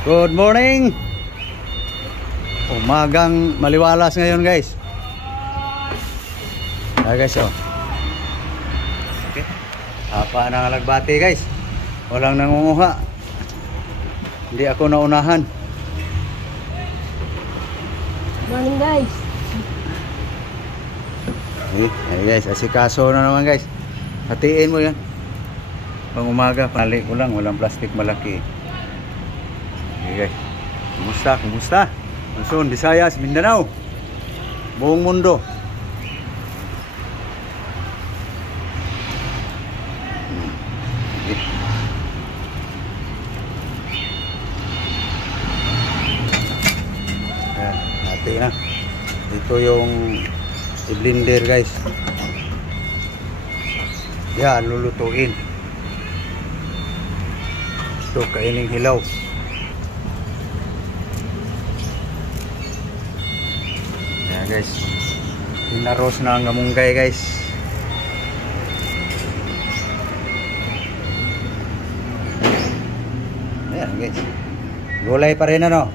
Good morning. Umagang maliwalas ngayon guys. Guys oh. Okay. Apa ng alagbati guys. Walang nangunguha. Hindi ako naunahan. Morning guys. Hey guys, asikaso na naman guys. Hatiin mo yan. Pang umaga, pali ko lang, walang plastic malaki. Okay guys. Kumusta? Kumusta? Luzon, Visayas, Mindanao. Buong mundo. Ayan, hati na. Ito yung i-blender guys. Yan, lulutuin. Ito, kaining hilaw. Yan guys. Pinaros na ang gamunggay guys. Ayan guys. Gulay pa rin ano.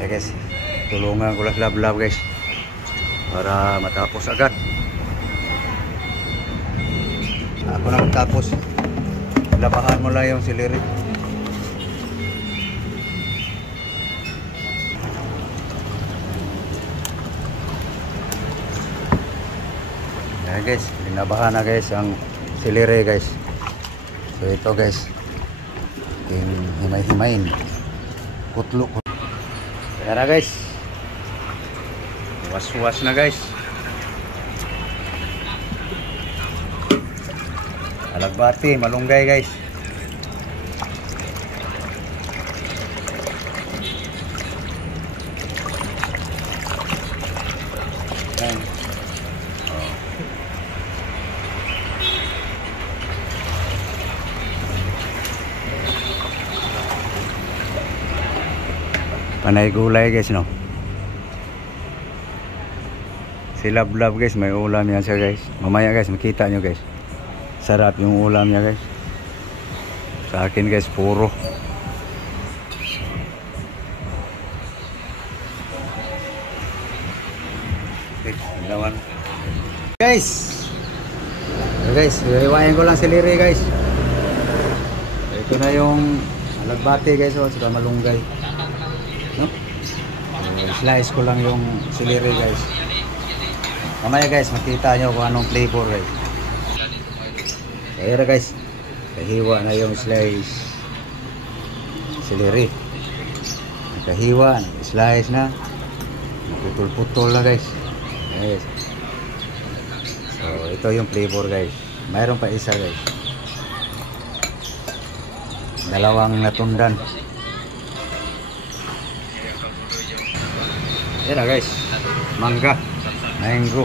Ayan guys. Tulungan ko lang lab-lab guys. Para matapos agad. Ako na matapos. Labahan mo lang yung silirit. Ayan guys, linabahan na guys ang silire guys. So ito guys, himay-himayin. Kutlo. Ayan na guys. Was-was na guys. Alagbati, malunggay guys. Ayan. Panay gulay guys no. Si Love guys, may ulam yan siya guys. Mamaya guys, makita nyo guys. Sarap yung ulam niya guys. Sa akin guys, puro. Okay, lawan. Guys! Guys, iwain ko lang si Liri guys. Ito na yung alagbati guys, o saka malunggay. No? Slice ko lang yung siliri guys. Mamaya guys, makita nyo kung anong flavor guys. Kaya guys, kahiwa na yung slice siliri. Kahiwa, slice na. Putol-putol na guys. Yes. So, ito yung flavor guys. Mayroon pa isa guys. Dalawang natundan. Yan na guys. Mangga. Mango.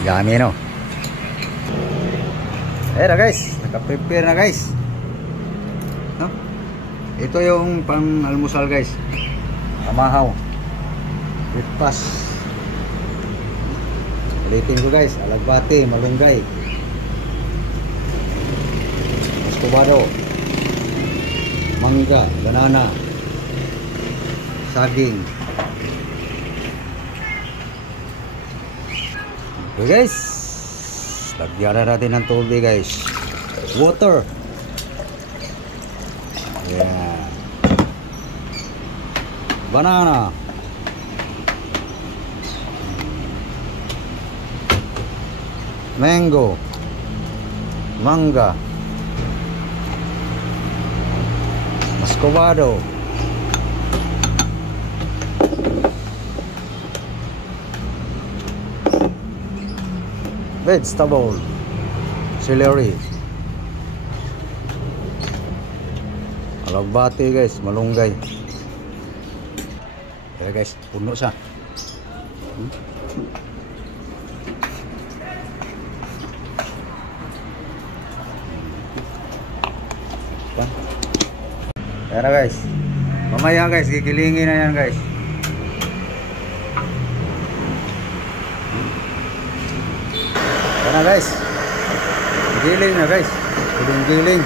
Yummy no. Ayan na guys. Naka-prepare na guys. No? Ito yung pang almusal guys. Kamahaw. Breakfast. Ulitin ko guys. Alagbati, malunggay. Escobado. Mangga, banana. Saging. Okay guys, lagyan na natin ng tubig guys. Water. Yeah. Banana. Mango. Mangga. Muscovado. Vegetable, celery, alagbati guys, malunggay. Kaya guys, puno siya. Kaya na guys, mamaya guys, gigilingin na yan guys. Kaya na guys, giling na guys. giling-giling.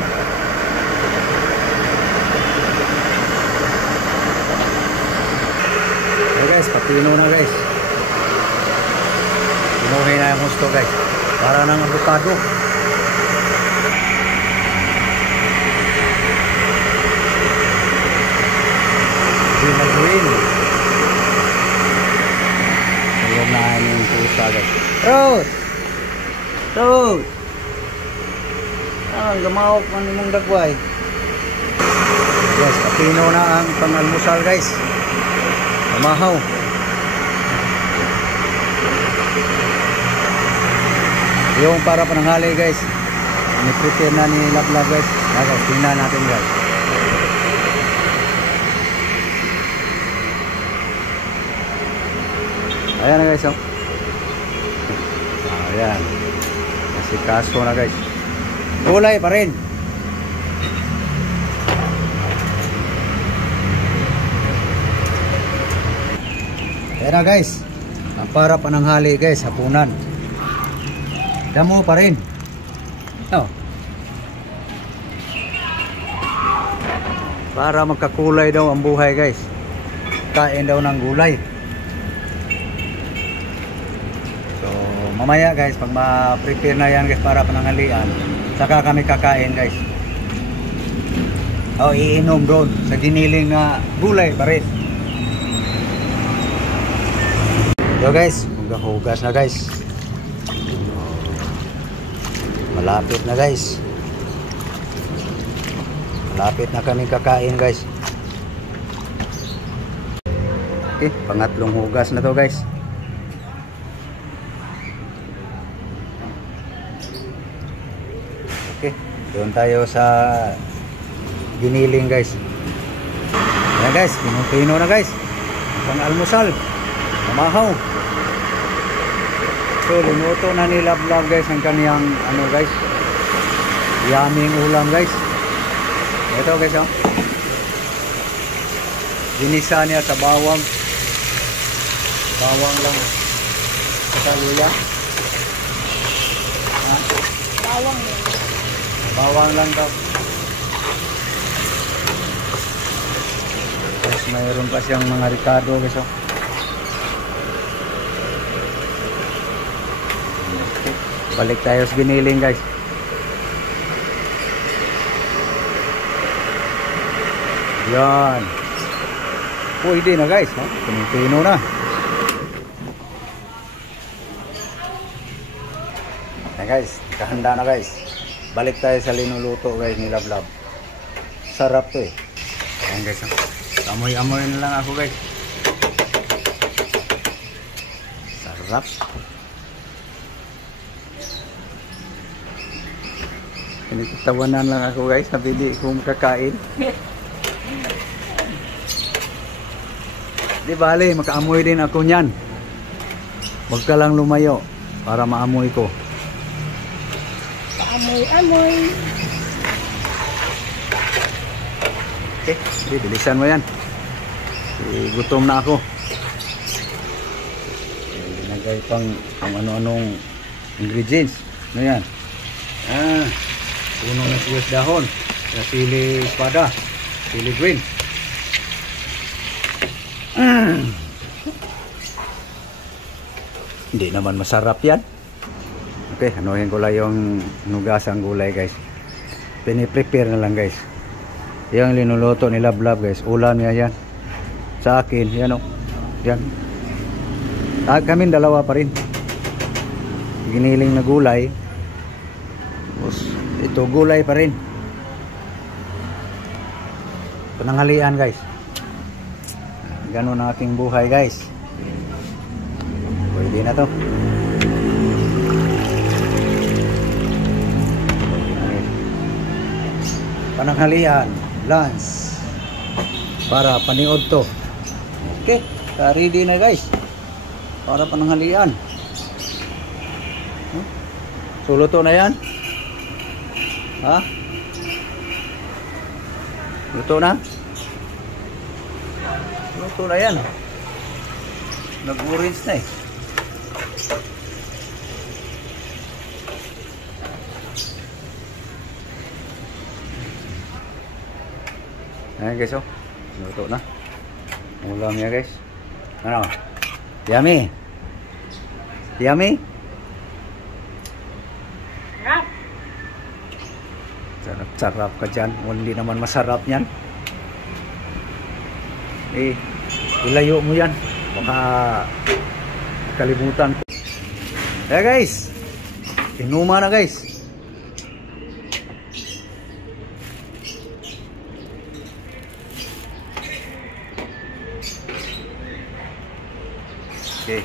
Okay guys, patino na guys. Pinuhin na yung gusto guys. Para ng avocado. Green. Huwag na yung pusa guys. Road! Road! Gamawak man mong dagway. Yes, patino na ang pang-almusal guys. Kamahaw. Yung para pananghali guys. Ni-prepare na ni Lablab guys. Guys, tingnan natin guys. Ayan na guys, oh. Ayan. Kasi kaso na guys. Gulay pa rin. Ayan na guys. Ang para pananghali guys, hapunan. Damo pa rin. Oh. Para magkakulay daw ang buhay guys. Kain daw ng gulay. Mamaya guys, pag ma-prepare na yan guys para pananghalian, saka kami kakain guys. O iinom doon sa giniling na gulay pa rin. So guys, hugas na guys. Malapit na guys. Malapit na kami kakain guys. Okay, pangatlong hugas na to guys. Okay, doon tayo sa giniling guys. Ayan guys, pinupino na guys. Pang-almusal. Mamahaw. So, linuto na ni Lablab guys ang kaniyang ano guys. Yaming ulam guys. Ito guys oh. Ginisa niya sa bawang. Bawang lang. Sa luya. Ha? Bawang lang. Bawang lang daw. Tapos mayroon pa siyang mga ricado guys oh. Balik tayo sa giniling guys. Yan. Pwede na guys, no? Pinipino na. Yan guys, kahanda na guys. Balik tayo sa linuluto guys ni Lablab. Sarap to eh. Yan guys, no? Amoy-amoy na lang ako guys. Sarap. Pinagtawanan lang ako guys, sabi di kung kakain. Di bale, makaamoy din ako niyan. Huwag ka lang lumayo para maamoy ko. Paamoy-amoy. Okay, bilisan mo yan. Gutom na ako. Nagay pang ano-anong ingredients. Ano yan? Puno na sibuyas dahon, sili espada, sili green. Hindi naman masarap yan. Okay, anuhin ko lang yung nugasang gulay guys. Piniprepare na lang guys. Yung linuluto ni Lablab guys, ulam niya yan. Sa akin, yan o. Yan. Kami dalawa pa rin. Giniling na gulay. Tapos ito gulay pa rin. Pananghalian guys. Ganun ang aking buhay guys. Pwede na to. Pananghalian, lunch. Para paniod to. Okay, ready na guys. Para pananghalian. So luto na yan. Ha? Luto na? Luto na yan. Nag-orange na eh. Ayan guys, oh. Luto na. Ulam niya guys. Ano? Yummy. Yummy. Sarap-sarap ka dyan. Hindi naman masarap yan. Eh, ilayo mo yan. Baka kalimutan ko. Kaya guys, inuma na guys. Okay.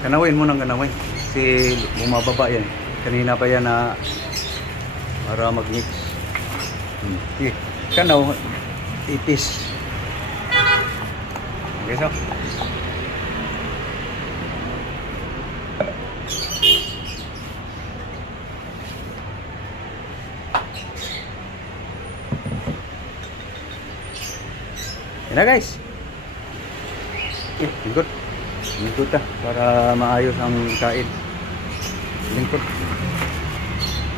Kanawin mo nang kanawin. Kasi bumababa yan. Kanina pa yan na para mag-mix. Okay. Kanaw, ipis. Okay, so. Yan na guys. Okay, lingkod. Lingkod ta para maayos ang kain. Lingkod.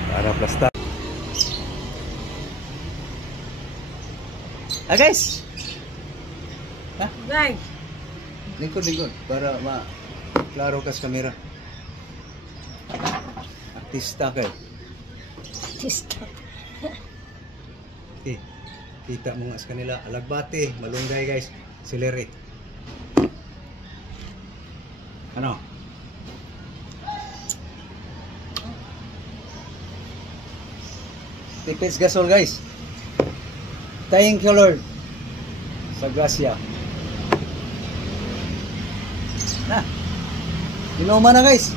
Para plasta. Ah guys. Ha? Guys. Lingkod para klaro ka sa kamera. Artista kayo. Artista. Eh, kita mo nga sa kanila. Alagbati, malunggay guys. Celery. Ano? Tipis gasol guys. Thank you Lord. Sa grasya. Na. Inuman na guys.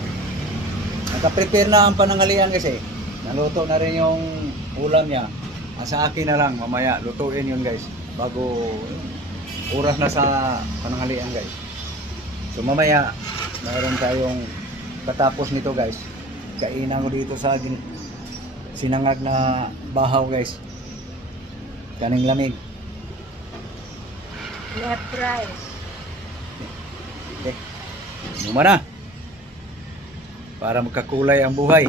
Naka-prepare na ang panangalian kasi. Naluto na rin yung ulam niya. Sa akin na lang mamaya lutuin yun guys. Bago oras na sa panangalian guys. So mamaya mayroon tayong katapos nito guys. Kainan ko dito sa sinangag na bahaw guys. Kaning lamig. Left rice. Okay. Luma na. Para magkakulay ang buhay.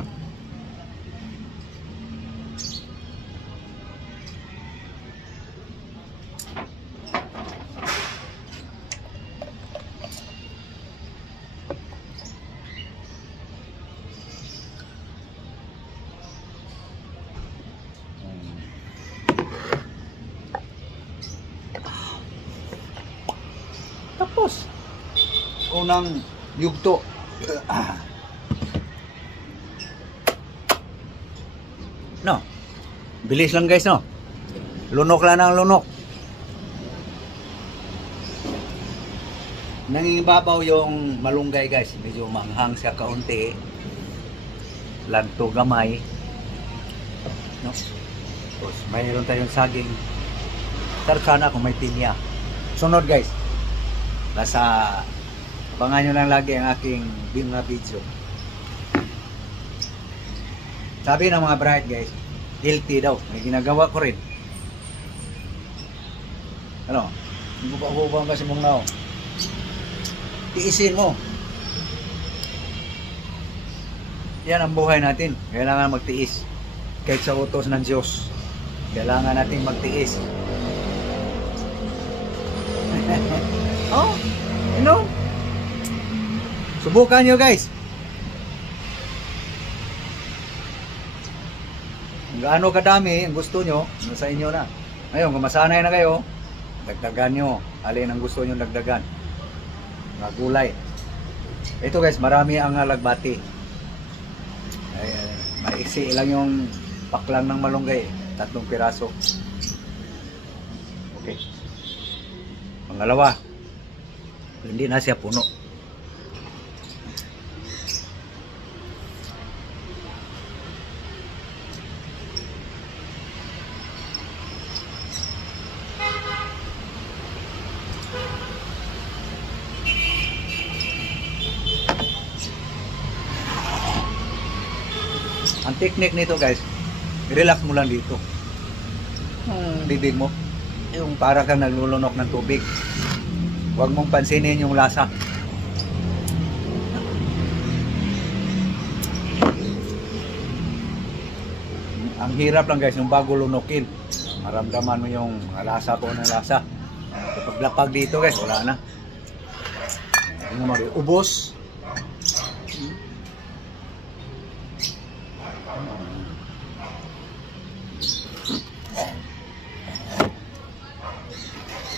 Tapos unang yugto. No. Bilis lang guys no. Lunok lang ang lunok. Nangingibabaw yung malunggay guys. Medyo manghang siya kaunti. Lanto gamay. No. Tapos mayroon tayong saging. Sana kung may pinya. Sunod guys. Nasa abangan nyo lang lagi ang aking mga video. Sabi ng mga bright guys, guilty daw. May ginagawa ko rin. Ano? Bubang kasi mong nao. Tiisin mo. Yan ang buhay natin. Kailangan magtiis. Kahit sa utos ng Diyos. Kailangan natin magtiis. Oh, you know? Subukan nyo guys. Kung gaano kadami ang gusto nyo, nasa inyo na. Ngayon, kung masanay na kayo, dagdagan nyo. Alin ang gusto nyo dagdagan. Mga gulay. Ito guys, marami ang alagbati. Maiksi lang yung paklang ng malunggay. 3 piraso. Okay. Pangalawa, hindi na siya puno. Ang technique nito guys, relax mo lang dito. Bibig mo, yung para kang naglulunok ng tubig. Huwag mong pansinin yung lasa. Ang hirap lang guys, yung bago lunukin. maramdaman mo yung lasa po ng lasa. Kapag lapag dito guys, wala na. Ano mo rin, ubos.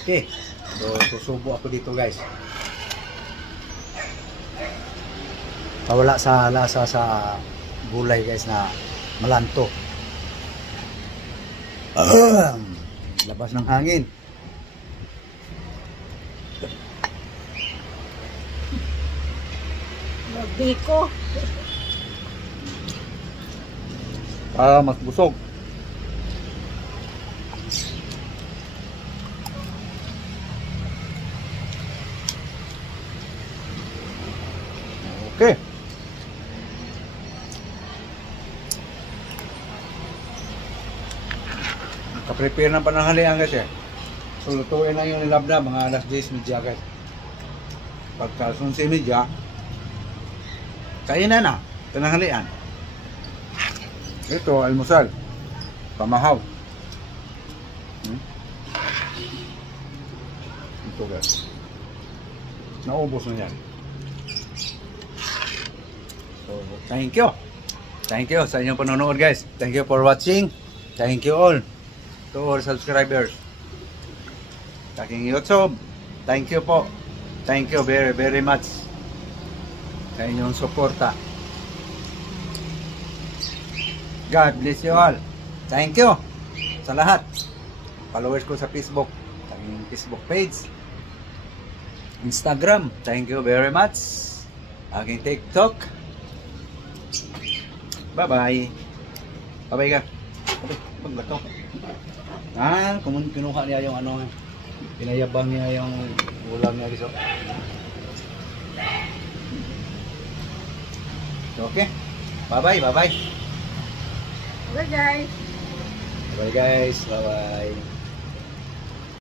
Okay, so susubo ako dito guys. Wala sa lasa sa gulay guys na malanto. Labas ng hangin. Biko. Mas busog. Okay. Naka-prepare ng pananghalian guys eh. So lutuin na yung nilabda mga alas 10:30 guys. Pagka 11:30, kainan na, pananghalian. Ito, almusal. Pamahaw. Ito guys. Naubos na yan. So, thank you. Thank you sa inyong panonood guys. Thank you for watching. Thank you all to all subscribers sa aking YouTube. Thank you po. Thank you very very much sa inyong suporta. God bless you all. Thank you sa lahat. Followers ko sa Facebook, sa aking Facebook page, Instagram. Thank you very much. Aking TikTok. Bye-bye. Bye-bye ka. Pagbato. Kinuha niya yung ano, pinayabang niya yung ulam niya dito. Okay. Bye-bye, bye-bye. Bye guys. Bye guys, bye-bye.